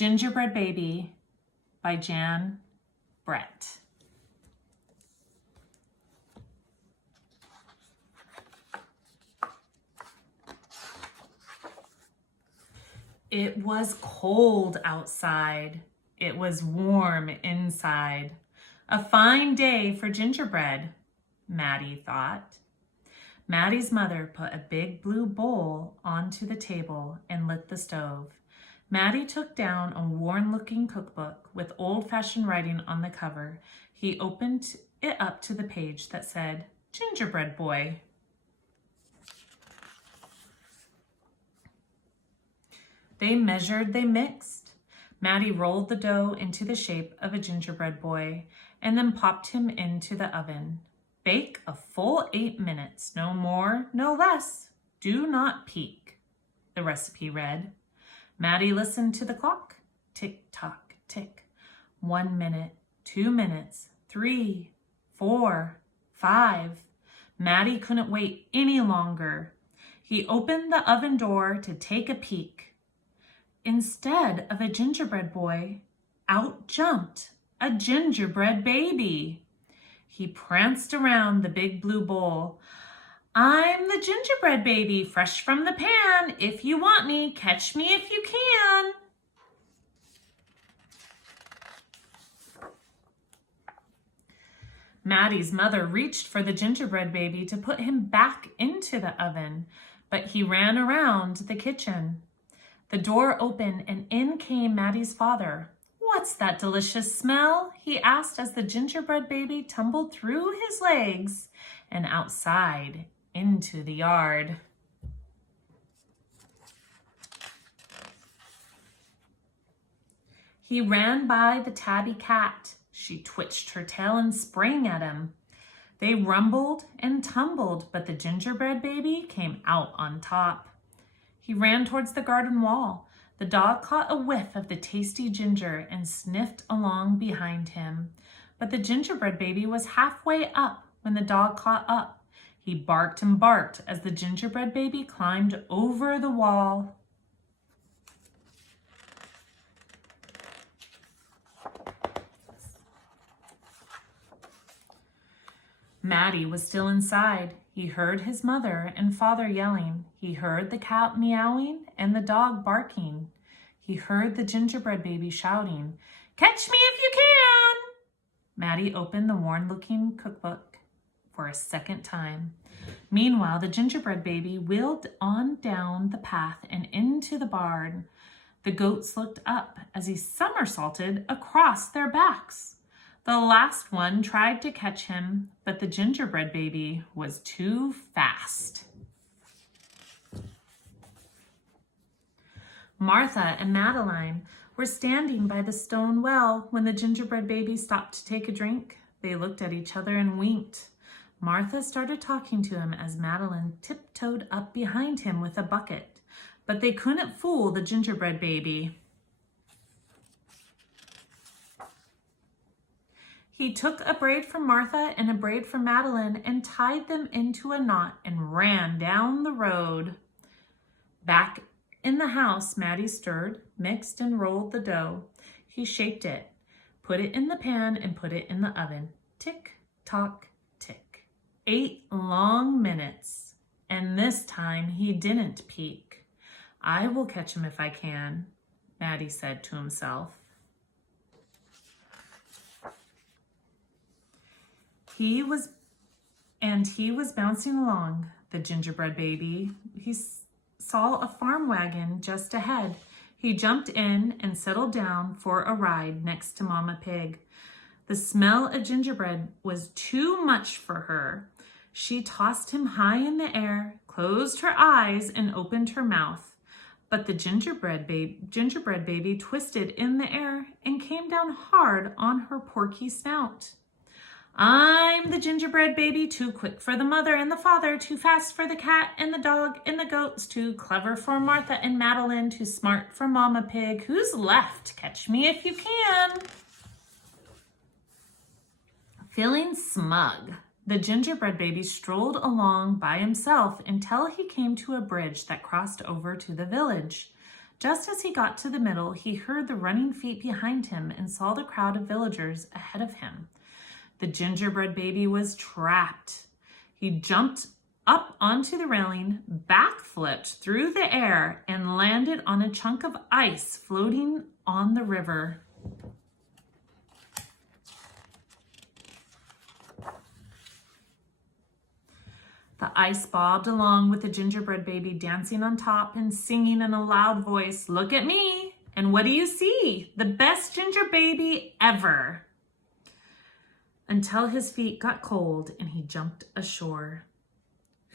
Gingerbread Baby by Jan Brett. It was cold outside. It was warm inside. A fine day for gingerbread, Maddie thought. Maddie's mother put a big blue bowl onto the table and lit the stove. Maddie took down a worn-looking cookbook with old-fashioned writing on the cover. He opened it up to the page that said, Gingerbread Boy. They measured, they mixed. Maddie rolled the dough into the shape of a gingerbread boy and then popped him into the oven. Bake a full 8 minutes, no more, no less. Do not peek, the recipe read. Maddie listened to the clock. Tick, tock, tick. 1 minute, 2 minutes, 3, 4, 5. Maddie couldn't wait any longer. He opened the oven door to take a peek. Instead of a gingerbread boy, out jumped a gingerbread baby. He pranced around the big blue bowl. I'm the gingerbread baby, fresh from the pan. If you want me, catch me if you can. Maddie's mother reached for the gingerbread baby to put him back into the oven, but he ran around the kitchen. The door opened and in came Maddie's father. What's that delicious smell? He asked as the gingerbread baby tumbled through his legs and outside into the yard. He ran by the tabby cat. She twitched her tail and sprang at him. They rumbled and tumbled, but the gingerbread baby came out on top. He ran towards the garden wall. The dog caught a whiff of the tasty ginger and sniffed along behind him. But the gingerbread baby was halfway up when the dog caught up. He barked and barked as the gingerbread baby climbed over the wall. Maddie was still inside. He heard his mother and father yelling. He heard the cat meowing and the dog barking. He heard the gingerbread baby shouting, Catch me if you can! Maddie opened the worn-looking cookbook for a second time. Meanwhile, the gingerbread baby wheeled on down the path and into the barn. The goats looked up as he somersaulted across their backs. The last one tried to catch him, but the gingerbread baby was too fast. Martha and Madeline were standing by the stone well when the gingerbread baby stopped to take a drink. They looked at each other and winked. Martha started talking to him as Madeline tiptoed up behind him with a bucket, but they couldn't fool the gingerbread baby. He took a braid from Martha and a braid from Madeline and tied them into a knot and ran down the road. Back in the house, Maddie stirred, mixed, and rolled the dough. He shaped it, put it in the pan, and put it in the oven. Tick, tock, tick. 8 long minutes, and this time he didn't peek. I will catch him if I can, Maddie said to himself. He was bouncing along, the gingerbread baby. He saw a farm wagon just ahead. He jumped in and settled down for a ride next to Mama Pig. The smell of gingerbread was too much for her. She tossed him high in the air, closed her eyes, and opened her mouth. But the gingerbread baby twisted in the air and came down hard on her porky snout. I'm the gingerbread baby, too quick for the mother and the father, too fast for the cat and the dog and the goats, too clever for Martha and Madeline, too smart for Mama Pig. Who's left? Catch me if you can. Feeling smug, the gingerbread baby strolled along by himself until he came to a bridge that crossed over to the village. Just as he got to the middle, he heard the running feet behind him and saw the crowd of villagers ahead of him. The gingerbread baby was trapped. He jumped up onto the railing, backflipped through the air, and landed on a chunk of ice floating on the river. The ice bobbed along with the gingerbread baby dancing on top and singing in a loud voice, "Look at me! And what do you see? The best ginger baby ever!" Until his feet got cold and he jumped ashore.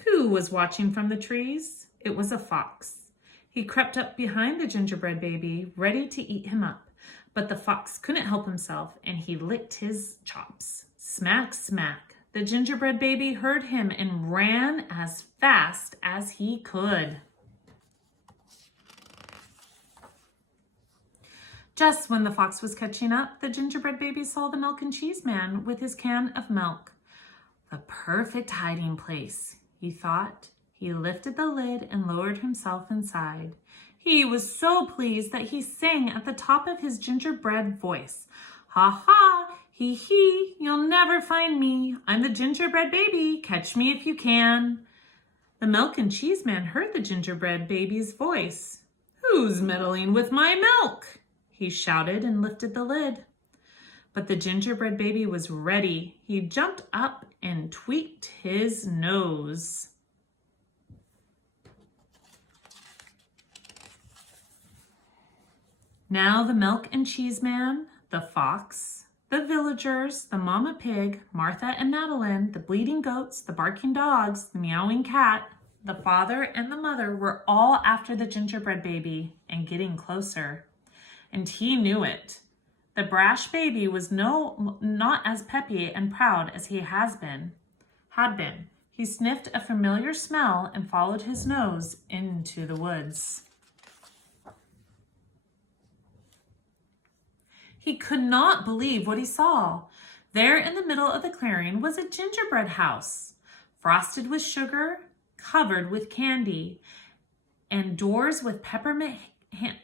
Who was watching from the trees? It was a fox. He crept up behind the gingerbread baby, ready to eat him up. But the fox couldn't help himself, and he licked his chops. Smack, smack. The gingerbread baby heard him and ran as fast as he could. Just when the fox was catching up, the gingerbread baby saw the milk and cheese man with his can of milk. The perfect hiding place, he thought. He lifted the lid and lowered himself inside. He was so pleased that he sang at the top of his gingerbread voice. "Ha ha, hee hee, you'll never find me. I'm the gingerbread baby, catch me if you can." The milk and cheese man heard the gingerbread baby's voice. "Who's meddling with my milk?" he shouted and lifted the lid. But the gingerbread baby was ready. He jumped up and tweaked his nose. Now the milk and cheese man, the fox, the villagers, the mama pig, Martha and Madeline, the bleating goats, the barking dogs, the meowing cat, the father and the mother were all after the gingerbread baby and getting closer. And he knew it. The brash baby was not as peppy and proud as he had been. He sniffed a familiar smell and followed his nose into the woods. He could not believe what he saw. There in the middle of the clearing was a gingerbread house, frosted with sugar, covered with candy, and doors with peppermint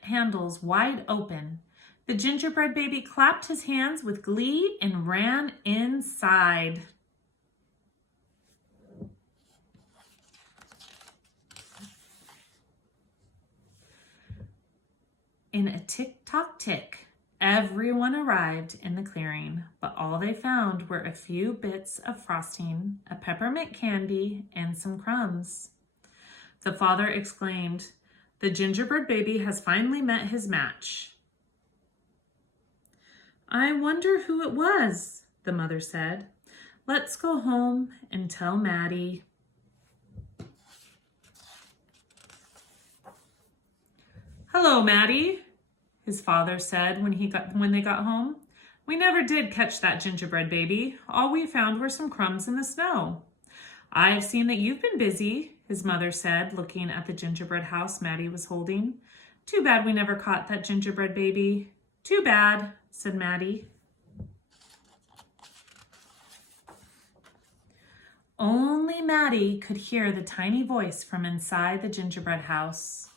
handles wide open. The gingerbread baby clapped his hands with glee and ran inside. In a tick-tock-tick, everyone arrived in the clearing, but all they found were a few bits of frosting, a peppermint candy, and some crumbs. The father exclaimed, "The gingerbread baby has finally met his match." "I wonder who it was," the mother said. "Let's go home and tell Maddie." "Hello, Maddie," his father said when they got home. "We never did catch that gingerbread baby. All we found were some crumbs in the snow." "I've seen that you've been busy," his mother said, looking at the gingerbread house Maddie was holding. "Too bad we never caught that gingerbread baby." "Too bad," said Maddie. Only Maddie could hear the tiny voice from inside the gingerbread house.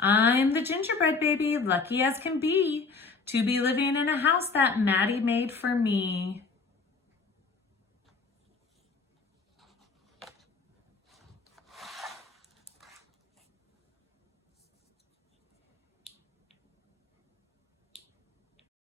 "I'm the gingerbread baby, lucky as can be, to be living in a house that Maddie made for me."